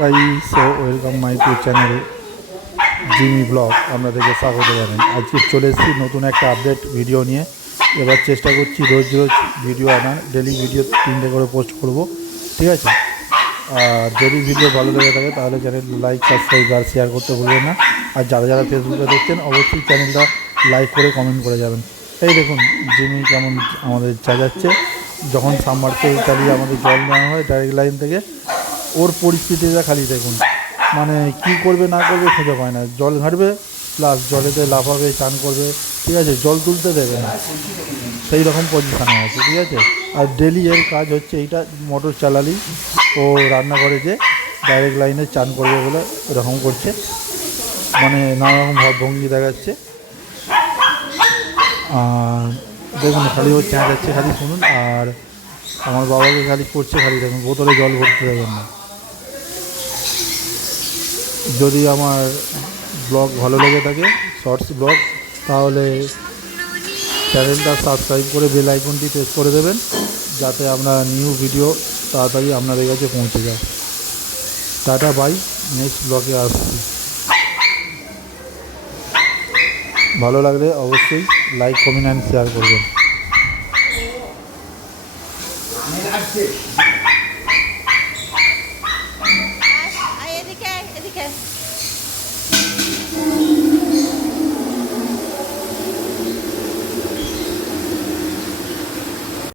So welcome my to channel Jimmy blog. আপনাদেরকে স্বাগত জানাই। আজকে চলে এসেছি নতুন একটা আপডেট ভিডিও নিয়ে। এবার চেষ্টা করছি রোজ রোজ ভিডিও আনার, ডেলি ভিডিও 3টে করে পোস্ট করব, ঠিক আছে? আর যদি ভিডিও ভালো লেগে থাকে তাহলে চ্যানেল লাইক, সাবস্ক্রাইব আর শেয়ার করতে ভুলবেন না। আর যারা যারা ফেসবুকে দেখছেন অবশ্যই চ্যানেলটা লাইক করে কমেন্ট করে যাবেন। এই দেখুন জিমি কেমন আমাদের যাচ্ছে। যখন সাবমার্সিবল চালিয়ে আমাদের জল নেওয়া হয় ডাইরেক্ট লাইন থেকে, ওর পরিস্থিতিটা খালি দেখুন। মানে কি করবে না করবে খুঁজে পায় না। জল ঘাঁটবে প্লাস জলেতে লাফাবে, চান করবে, ঠিক আছে? জল তুলতে দেবে না, সেই রকম পজিশানে আছে, ঠিক আছে? আর ডেলি এর কাজ হচ্ছে এইটা, মোটর চালালেই ও রান্নাঘরে যে ডাইরেক্ট লাইনে চান করবে বলে এরকম করছে। মানে নানারকম ভাবভঙ্গি দেখাচ্ছে। আর দেখুন খালি ও চেঁচাচ্ছে, খালি শুনুন। আর আমার বাবাকে খালি করছে, খালি দেখুন বোতলে জল ভরতে দেবেন না। যদি আমার ব্লগ ভালো লেগে থাকে, শর্টস ব্লগ, তাহলে চ্যানেলটা সাবস্ক্রাইব করে বেল আইকনটি প্রেস করে দেবেন, যাতে আমরা নিউ ভিডিও তাড়াতাড়ি আপনাদের কাছে পৌঁছে যায়। টাটা বাই, নেক্সট ব্লগে আসছি। ভালো লাগলে অবশ্যই লাইক, কমেন্ট অ্যান্ড শেয়ার করবেন।